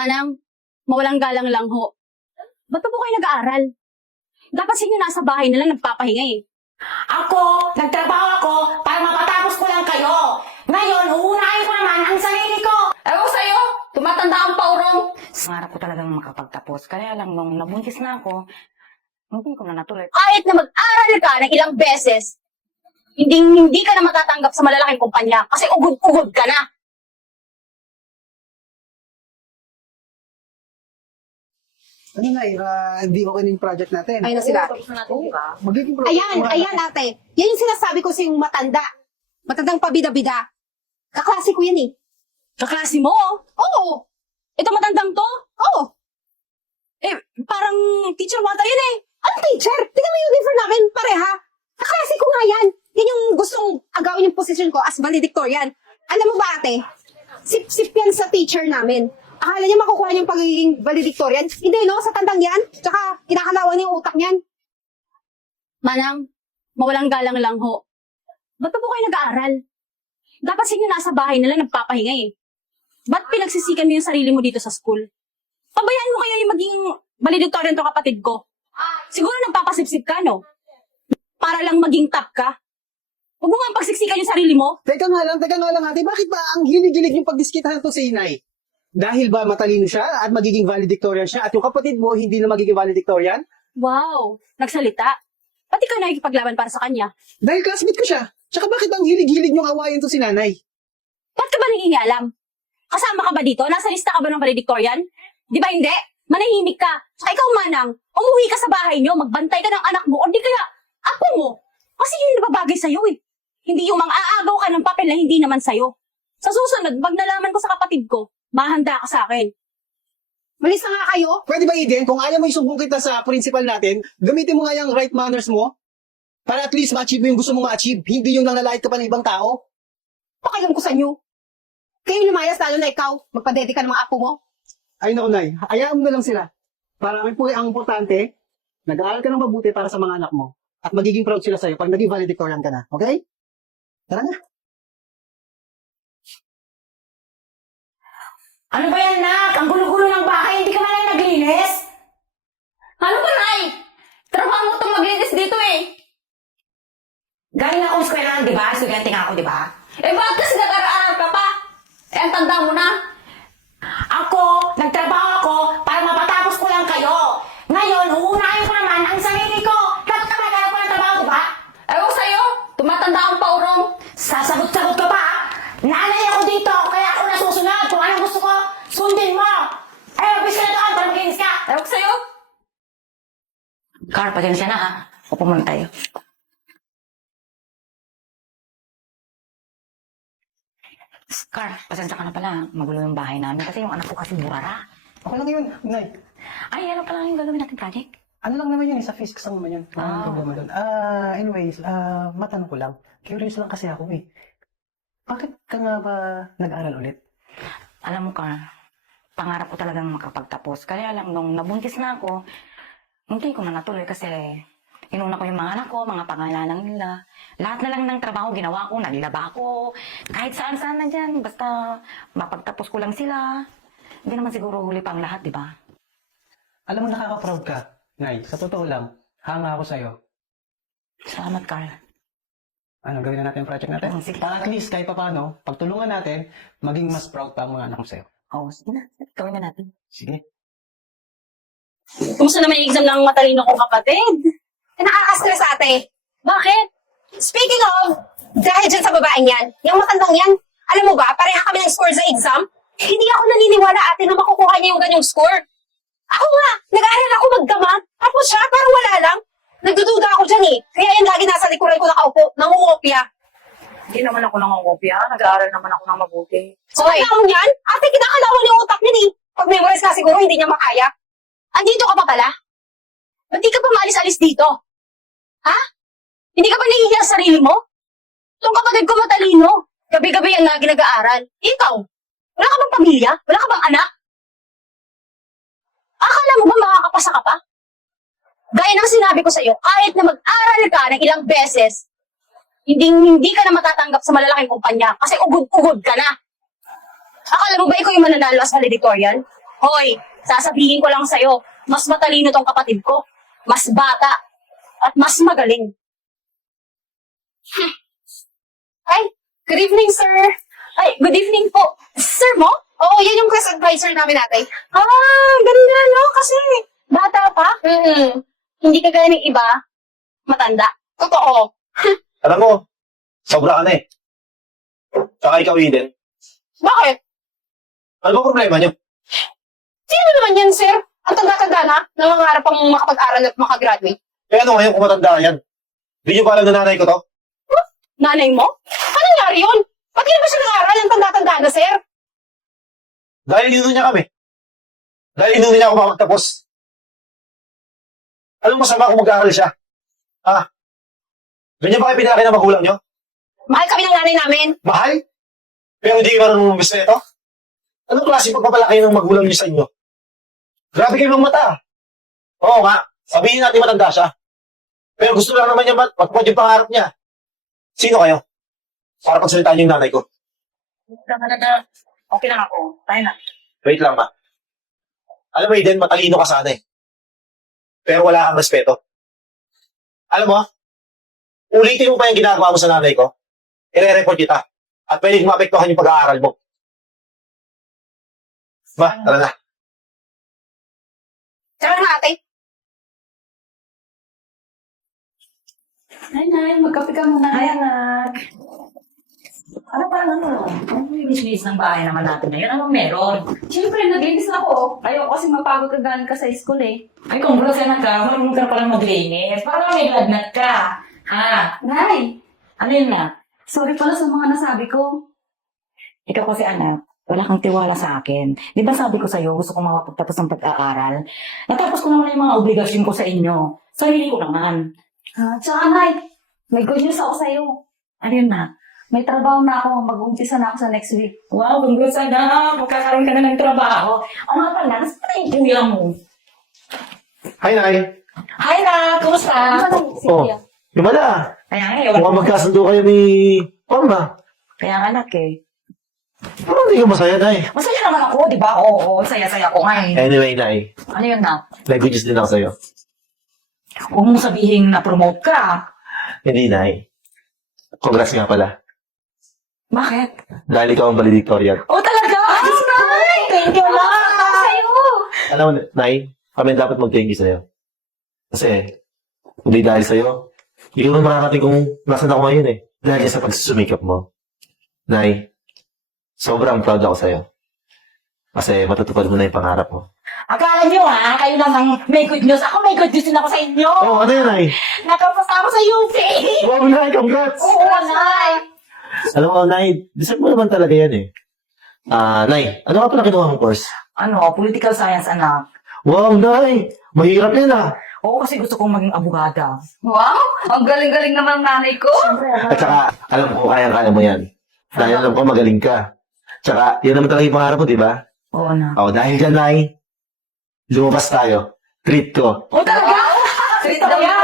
Manang, mawalang galang lang ho. Ba't pa po kayo nag-aaral? Dapat sa inyo nasa bahay na lang nagpapahinga eh. Ako, nagtrabaho ako para mapatapos ko lang kayo. Ngayon, uunahin ko naman ang sarili ko. Ewan ko sa'yo, tumatanda ang paurong. Pangarap ko talagang makapagtapos. Kaya lang, nung nabuntis na ako, hindi ko na natuloy. Kahit na mag-aral ka ng ilang beses, hindi ka na matatanggap sa malalaking kumpanya kasi ugod-ugod ka na. Ano na hindi okay na yung project natin. Ayun na sila. Tapos na natin, di ba? Magiging project. Ayan ate. Yan yung sinasabi ko sa yung matanda. Matandang pabida-bida. Kaklase ko yan eh. Kaklase mo? Oo. Ito matandang to? Oo. Eh, parang teacher water yun eh. Anong teacher? Tingnan mo yung uniform namin, pareha. Kaklase ko nga yan. Yan yung gustong agawin yung position ko as valedictorian. Alam mo ba ate? Sip-sip yan sa teacher namin. Akala niya makukuha niyang pagiging valedictorian. Hindi no, sa tandang yan. Tsaka kinakalawan niya yung utak niyan. Manang, mawalang galang lang ho. Ba't pa po kayo nag-aaral? Dapat sa inyo nasa bahay na lang nagpapahinga eh. Ba't pinagsisikan mo yung sarili mo dito sa school? Pabayaan mo kaya yung maging valedictorian to kapatid ko. Siguro nagpapasipsip ka, no? Para lang maging top ka. Huwag mo nga pagsiksikan yung sarili mo. Teka nga lang ate. Bakit ba ang hilig-hilig yung pagdiskitahan to sa inay? Dahil ba matalino siya at magiging valedictorian siya at yung kapatid mo hindi na magiging valedictorian? Wow, nagsalita. Pati ka nakikipaglaban para sa kanya. Dahil classmate ko siya. Tsaka bakit ba ang hilig-hilig niyong awayin to si nanay? Ba't ka ba nangingialam? Kasama ka ba dito? Nasa lista ka ba ng valedictorian? Di ba hindi? Manahimik ka. Saka ikaw, Manang, umuwi ka sa bahay niyo, magbantay ka ng anak mo, o di kaya apo mo. Kasi yun yung nababagay sa'yo eh. Hindi yung mang-aagaw ka ng papel na hindi naman sa'yo. Sa susunod, pag nalaman ko sa kapatid ko, mahanda ka sa akin. Malis na nga kayo. Pwede ba Eden, kung ayaw mo isumbong kita sa principal natin, gamitin mo nga yung right manners mo para at least ma-achieve mo yung gusto mo ma-achieve. Hindi yung nanlalait ka pa ng ibang tao. Pakialam ko sa inyo. Kayo lumayas lalo na ikaw. Magpadede ka ng mga apo mo. Ay naku, Nay. Hayaan mo na lang sila. Para kami po ang importante, nag-aaral ka ng mabuti para sa mga anak mo. At magiging proud sila sa'yo pag naging valedictorian ka na. Okay? Tara na. Ano ba yan, nak? Ang gulo-gulo ng bahay, hindi ka man lang naglinis? Ano ba, Nay? Trabaho mo itong maglinis dito eh. Galing akong eskwelahan, di ba? Estudyante nga ako, di ba? Eh, bakit kasi nag-aaral ka pa? Eh, ang tanda mo na. Ako, nagtrabaho ako para mapatapos ko lang kayo. Ngayon, uunahin ko naman ang sarili ko. Dapat ka magkaya ko ng trabaho, di ba? Ewan ko sa'yo, tumatanda akong paurong. Sasagot-sagot ka pa, nanay ako dito, kaya ako nasusunod. Kung anong gusto ko, sundin mo. Eh, mabis ka na doon para maglinis ka. Ewan ko sa'yo. Carl, pasensya na ha. Upo muna tayo. Carl, pasensya ka na pala. Magulo yung bahay namin kasi yung anak ko kasi burara. Okay lang yun, Nay. Ay, ano pala yung gagawin natin project? Ano lang naman yun, sa physics lang naman yun. Ah. Problema doon. Anyways, matanong ko lang. Curious lang kasi ako eh. Bakit ka nga ba nag-aral ulit? Alam mo, Carl, pangarap ko talagang makapagtapos. Kaya lang, nung nabuntis na ako, hindi ko na natuloy kasi inuna ko yung mga anak ko, mga pangalanan nila. Lahat na lang ng trabaho ginawa ko, naglaba ako, kahit saan-saan na dyan, basta mapagtapos ko lang sila. Hindi naman siguro huli pa ang lahat, di ba? Alam mo, nakaka-proud ka, Nay. Sa totoo lang, hanga ako sa'yo. Salamat, Carl. Ano, gawin na natin yung project natin? Sige. At least, kahit pa paano, pagtulungan natin, maging mas proud pa ang mga anak ko sa'yo. Oo, sige na. Gawin na natin. Sige. Kumusta naman yung exam ng matalino kong kapatid? Eh, nakaka-stress ate. Bakit? Speaking of, dahil dyan sa babaeng yan, yung matandang yan, alam mo ba, pareha kami ng score sa exam. Hindi ako naniniwala ate na makukuha niya yung ganyang score. Ako nga, nag-aaral ako magdamag. Tapos siya, parang wala lang. Nagdududa ako dyan eh. Kaya yan lagi nasa likuran ko nakaupo, nangungopia. Hindi naman ako nangungopia. Nag-aaral naman ako ng mabuti. So, kaya mo yan? Ate, kinakalawan yung utak niya eh. Pag memorize ka siguro, hindi niya makaya. Andito ka pa pala? Ba't di ka pa maalis-alis dito? Ha? Hindi ka pa nahihiya sa sarili mo? Itong kapatid ko matalino. Gabi-gabi yan lagi nag-aaral. Ikaw, wala ka bang pamilya? Wala ka bang anak? Akala mo ba makakapasa ka pa? Gaya ng sinabi ko sa'yo, kahit na mag-aral ka ng ilang beses, hindi ka na matatanggap sa malalaking kumpanya kasi ugod-ugod ka na. Akala mo ba ikaw yung mananalo as valedictorian? Hoy, sasabihin ko lang sa'yo, mas matalino tong kapatid ko. Mas bata. At mas magaling. Ay, good evening, sir. Ay, good evening po. Sir mo? Oo, yan yung class advisor namin natin. Ganun na, no? Kasi bata pa. Hindi ka gaya ng iba. Matanda. Totoo. Alam mo, sobra ka na eh. Tsaka ikaw, Eden. Bakit? Ano ba problema niyo? Sino naman yan, sir? Ang tanda-tanda na, nangangarap pang makapag-aral at makagraduate. Eh ano ngayon kung matanda ka yan? Hindi niyo pa alam na nanay ko to? Nanay mo? Ano nangyari yun? Ba't hindi ba siya nag-aaral ang tanda-tanda na, sir? Dahil inuno niya kami. Dahil inuno niya ako makapagtapos. Anong masama kung mag-aaral siya? Ha? Ganyan ba kayo pinalaki ng magulang niyo? Mahal kami ng nanay namin. Mahal? Pero hindi kayo marunong umbespeto? Anong klase pagpapalaki ng magulang niyo sa inyo? Grabe kayo ng mata. Oo nga, sabihin natin matanda siya. Pero gusto lang naman niya matupad yung pangarap niya. Sino kayo? Para pagsalitaan niyo yung nanay ko. Okay lang ako. Tayo na. Wait lang, ma. Alam mo, Eden, matalino ka sana eh. Pero wala kang respeto. Alam mo, ulitin mo pa yung ginagawa mo sa nanay ko, ire-report kita. At pwede maapektuhan yung pag-aaral mo. Ma, tara na. Tara na, ate. Nay, magkape ka muna. Ay, anak. Ano parang Ano yung linis ng bahay naman natin ngayon? Anong meron? Siyempre, naglinis na ako. Ayoko kasi mapagod ka galing ka sa school eh. Ay, congrats anak ka. Marunong ka palang maglinis. Parang may lagnat ka. Ha? Nay, Ano yun na? sorry pala sa mga nasabi ko. Ikaw kasi anak, wala kang tiwala sa akin. Di ba sabi ko sa'yo, gusto kong makapagtapos ng pag-aaral? Natapos ko naman yung mga obligasyon ko sa inyo. Sarili ko naman. Tsaka Nay, may good news ako sa'yo. Ano yun na? May trabaho na ako. Mag-umpisa na ako sa next week. Wow, congrats anak. Magkakaroon ka na ng trabaho. O nga pala, nasa pa yung kuya mo? Hi, Nay. Hi na, kumusta? Ano si Oh. Kuya? Yung mala. Kaya nga, ewan Mukhang ko. magkasundo kayo ni Mama. Kaya nga anak eh. Parang hindi ka masaya, Nay. Masaya naman ako, di ba? Oo, saya-saya ko nga eh. Anyway, Nay. Ano yun na? May good news din ako sa'yo. Huwag mong sabihin na-promote ka. Hindi, Nay. Congrats nga pala. Bakit? Dahil ikaw ang valedictorian. Oh, talaga? Ayos na! Thank you, ma! Sa'yo! Alam mo, Nay, kami dapat mag-thank you sa'yo. Kasi, hindi dahil sa'yo, ikaw na makakating kung nasan ako ngayon eh. Dahil sa pagsusumikap mo. Nay, sobrang proud ako sa'yo. Kasi matutupad mo na yung pangarap mo. Akala niyo ha, kayo lang ang may good news. Ako may good news din ako sa inyo. Oh, ano yun, Nay? Nakapasa ako sa UP! Wow, Nay, congrats! Oo, Nay! Alam mo, Nay, deserve mo naman talaga yan eh. Nay, ano ka pala kinuha mong course? Ano, political science, anak. Wow, Nay! Mahirap yan ah! Oo, kasi gusto kong maging abogada. Wow! Ang galing-galing naman ng nanay ko. At saka, alam ko, kaya-kaya mo yan. Dahil alam ko, magaling ka. Tsaka, yun naman talaga yung pangarap mo, di ba? Oo, anak. O, dahil dyan, Nay, lumabas tayo. Treat ko. Oh, talaga? Treat daw yan!